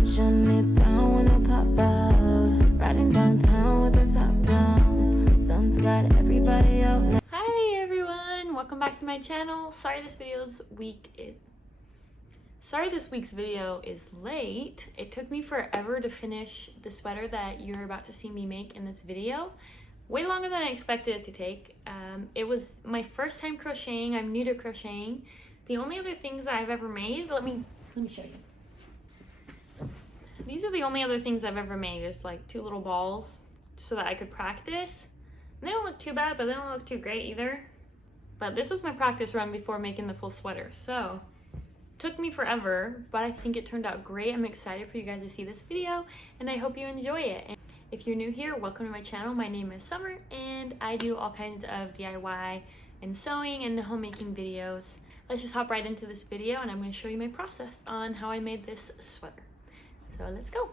I'm shutting it down when I pop out. Riding downtown with the top down. Sun's got everybody out now. Hi everyone, welcome back to my channel. Sorry this week's video is late. It took me forever to finish the sweater that you're about to see me make in this video. Way longer than I expected it to take. It was my first time crocheting. I'm new to crocheting. The only other things that I've ever made, let me show you. These are the only other things I've ever made, is like two little balls so that I could practice. And they don't look too bad, but they don't look too great either. But this was my practice run before making the full sweater. So took me forever, but I think it turned out great. I'm excited for you guys to see this video, and I hope you enjoy it. And if you're new here, welcome to my channel. My name is Summer, and I do all kinds of DIY and sewing and homemaking videos. Let's just hop right into this video, and I'm going to show you my process on how I made this sweater. So let's go.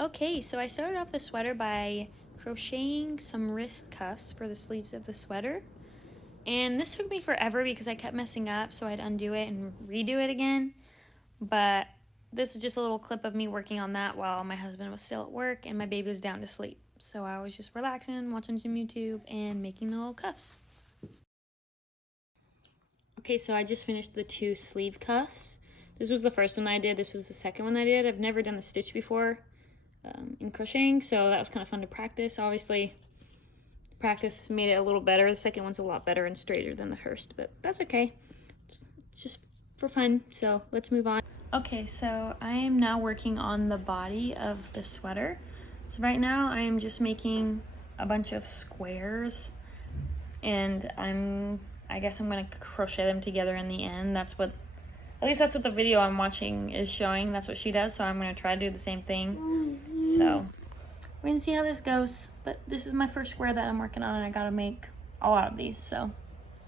Okay, so I started off the sweater by crocheting some wrist cuffs for the sleeves of the sweater. And this took me forever because I kept messing up, so I'd undo it and redo it again. But this is just a little clip of me working on that while my husband was still at work and my baby was down to sleep. So I was just relaxing, watching some YouTube, and making the little cuffs. Okay, so I just finished the two sleeve cuffs. This was the first one I did. This was the second one I did. I've never done the stitch before in crocheting, so that was kind of fun to practice. Obviously, practice made it a little better. The second one's a lot better and straighter than the first, but that's okay. It's just for fun, so let's move on. Okay, so I am now working on the body of the sweater. So right now I am just making a bunch of squares, and I guess I'm gonna crochet them together in the end. At least that's what the video I'm watching is showing. That's what she does, so I'm gonna try to do the same thing. So we're gonna see how this goes, but this is my first square that I'm working on, and I gotta make a lot of these, so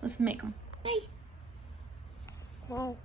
let's make them. Hey. Whoa.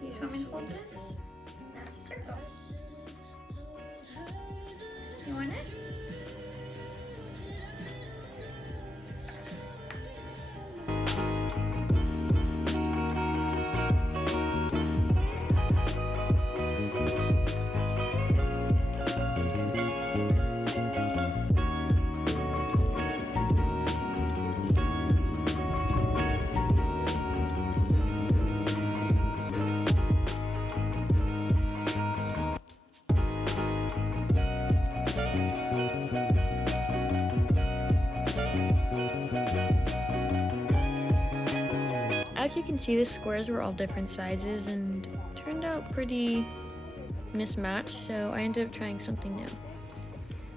You just want me to hold this? That's a circle. You want it? As you can see, the squares were all different sizes and turned out pretty mismatched, so I ended up trying something new.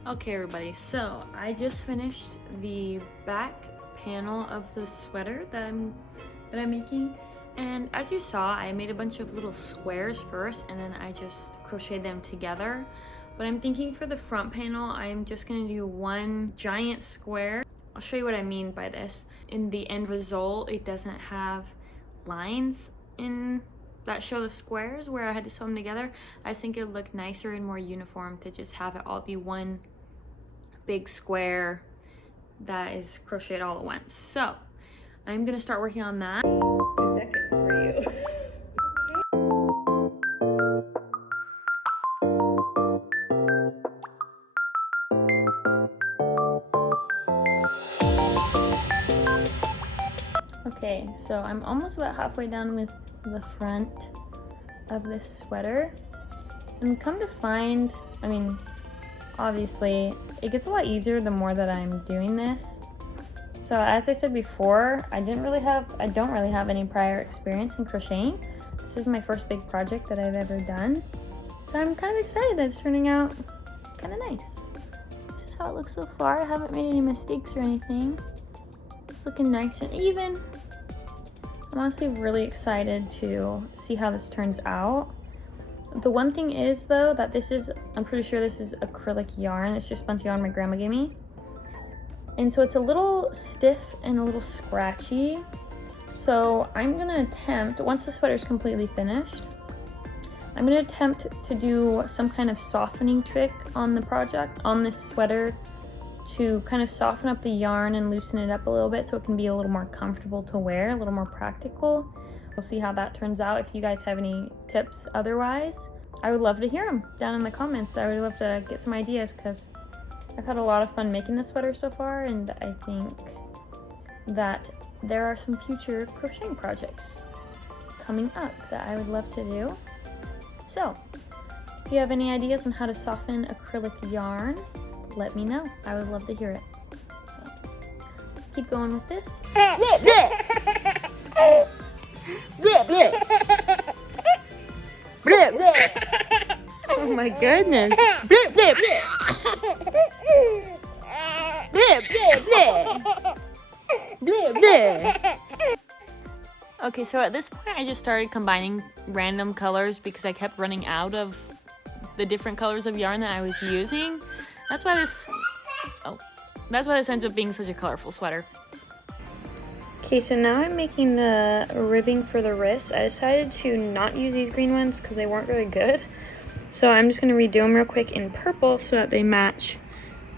Okay everybody, so I just finished the back panel of the sweater that I'm making, and as you saw, I made a bunch of little squares first and then I just crocheted them together. But I'm thinking for the front panel, I'm just gonna do one giant square. I'll show you what I mean by this. In the end result, it doesn't have lines in that show the squares where I had to sew them together. I just think it would look nicer and more uniform to just have it all be one big square that is crocheted all at once. So I'm gonna start working on that. 2 seconds for you. Okay, so I'm almost about halfway down with the front of this sweater. And come to find, I mean, obviously, it gets a lot easier the more that I'm doing this. So as I said before, I don't really have any prior experience in crocheting. This is my first big project that I've ever done. So I'm kind of excited that it's turning out kind of nice. This is how it looks so far. I haven't made any mistakes or anything. It's looking nice and even. I'm honestly really excited to see how this turns out. The one thing is though that this is, I'm pretty sure this is acrylic yarn. It's just sponge yarn my grandma gave me. And so it's a little stiff and a little scratchy. So I'm gonna attempt, once the sweater is completely finished, I'm gonna attempt to do some kind of softening trick on the project, on this sweater, to kind of soften up the yarn and loosen it up a little bit so it can be a little more comfortable to wear, a little more practical. We'll see how that turns out. If you guys have any tips otherwise, I would love to hear them down in the comments. I would love to get some ideas because I've had a lot of fun making this sweater so far, and I think that there are some future crocheting projects coming up that I would love to do. So, if you have any ideas on how to soften acrylic yarn, let me know. I would love to hear it. So, let's keep going with this. Oh my goodness. Okay, so at this point I just started combining random colors because I kept running out of the different colors of yarn that I was using. That's why this ends up being such a colorful sweater. Okay, so now I'm making the ribbing for the wrist. I decided to not use these green ones because they weren't really good. So I'm just gonna redo them real quick in purple so that they match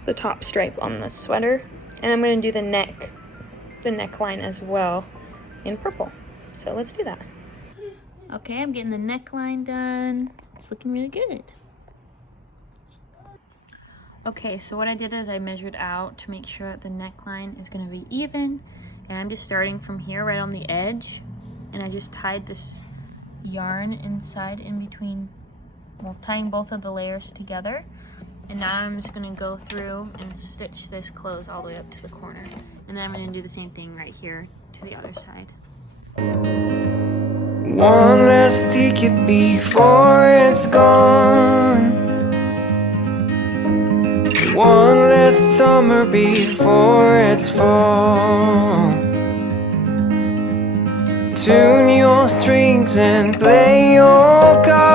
the top stripe on the sweater. And I'm gonna do the neckline as well in purple. So let's do that. Okay, I'm getting the neckline done. It's looking really good. Okay, so what I did is I measured out to make sure that the neckline is gonna be even. And I'm just starting from here right on the edge. And I just tied this yarn inside in between, well, tying both of the layers together. And now I'm just gonna go through and stitch this close all the way up to the corner. And then I'm gonna do the same thing right here to the other side. One last ticket before it's gone. One last summer before it's fall. Tune your strings and play your cards.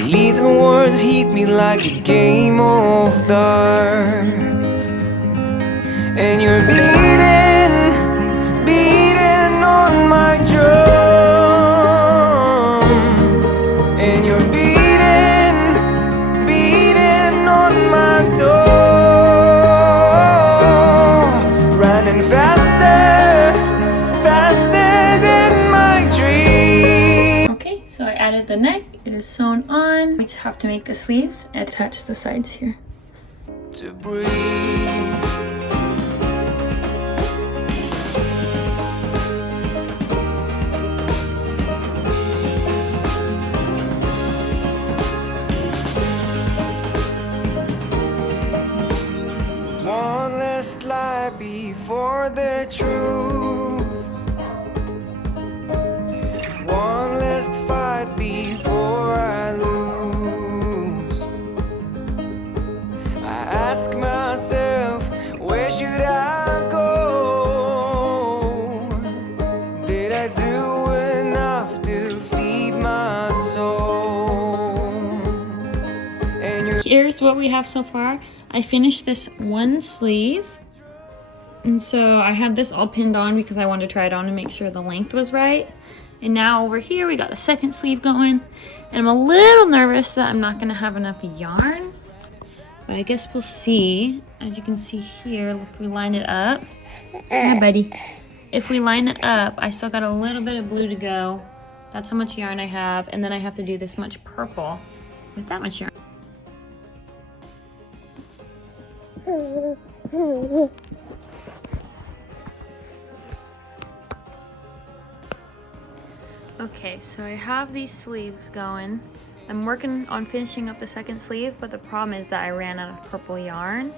Little words hit me like a game of darts. And you're beating on my drum. And you're beating on my door. Running faster than my dream. Okay, so I added the neck. It is sewn on. We just have to make the sleeves and attach the sides here. To breathe. One last lie before the truth. One last fight before I lose. I ask myself, where should I go? Did I do enough to feed my soul? And here's what we have so far. I finished this one sleeve. And so I had this all pinned on because I wanted to try it on and make sure the length was right. And now over here we got the second sleeve going. And I'm a little nervous that I'm not gonna have enough yarn. But I guess we'll see. As you can see here, if we line it up. Hi, buddy. If we line it up, I still got a little bit of blue to go. That's how much yarn I have. And then I have to do this much purple with that much yarn. Okay, so I have these sleeves going. I'm working on finishing up the second sleeve, but the problem is that I ran out of purple yarn,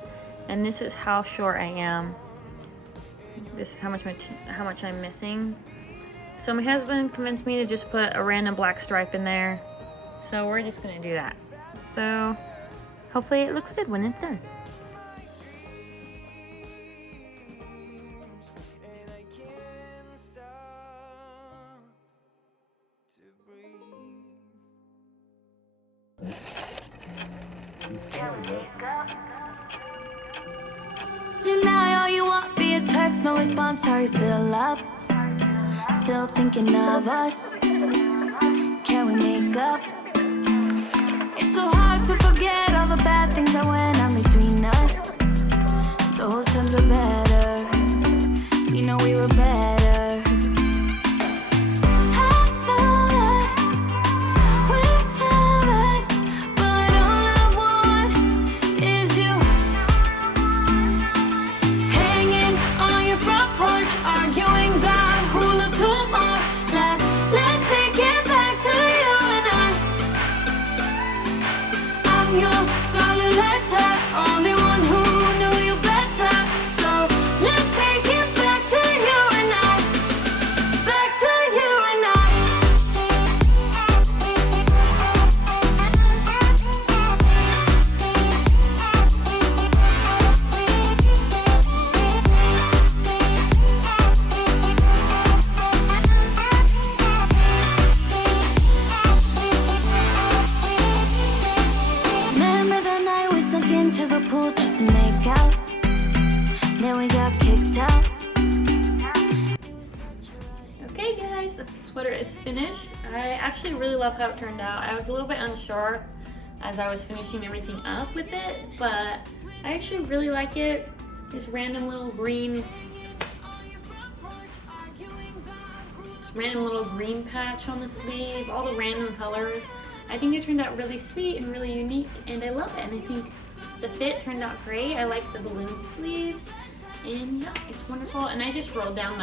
and this is how short I am. This is how much I'm missing. So my husband convinced me to just put a random black stripe in there. So we're just gonna do that. So hopefully it looks good when it's done. Tonight, all you want via text, no response. Are you still up? Still thinking of us? Can we make up? It's so hard to forget all the bad things that went on between us. Those times were better. You know we were better. Just to make out, then we got kicked out. Okay guys, the sweater is finished. I actually really love how it turned out. I was a little bit unsure as I was finishing everything up with it, but I actually really like it. This random little green patch on the sleeve, all the random colors. I think it turned out really sweet and really unique, and I love it. And I think the fit turned out great. I like the balloon sleeves, and yeah, it's wonderful. And I just rolled down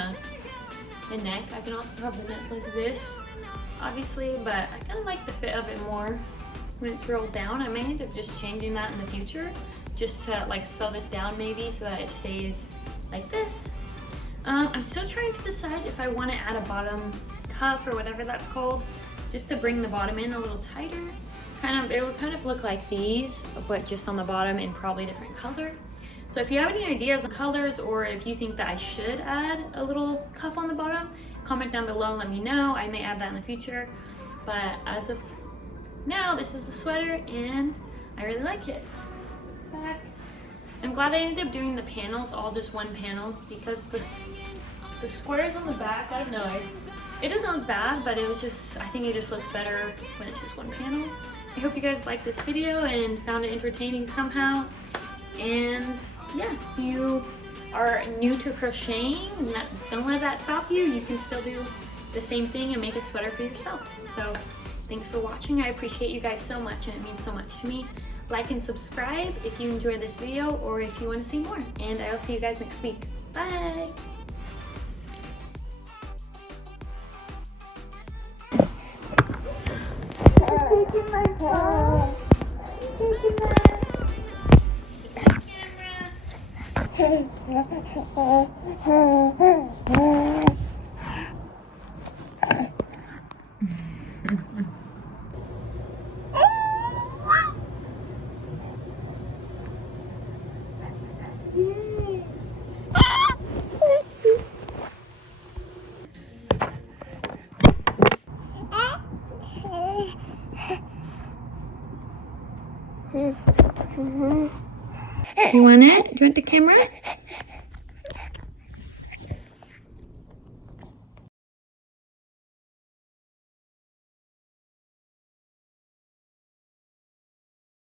the neck. I can also have the neck like this, obviously, but I kind of like the fit of it more when it's rolled down. I may end up just changing that in the future, just to like sew this down maybe so that it stays like this. I'm still trying to decide if I want to add a bottom cuff or whatever that's called, just to bring the bottom in a little tighter. It would kind of look like these, but just on the bottom in probably a different color. So if you have any ideas on colors, or if you think that I should add a little cuff on the bottom, comment down below and let me know. I may add that in the future. But as of now, this is the sweater and I really like it. Back. I'm glad I ended up doing the panels all just one panel, because the squares on the back, I don't know, it doesn't look bad, but it was just, I think it just looks better when it's just one panel. I hope you guys liked this video and found it entertaining somehow. And yeah, if you are new to crocheting, don't let that stop you. You can still do the same thing and make a sweater for yourself. So thanks for watching. I appreciate you guys so much, and it means so much to me. Like and subscribe if you enjoyed this video or if you want to see more. And I will see you guys next week. Bye! Taking my phone. Taking my You want it? Do you want the camera?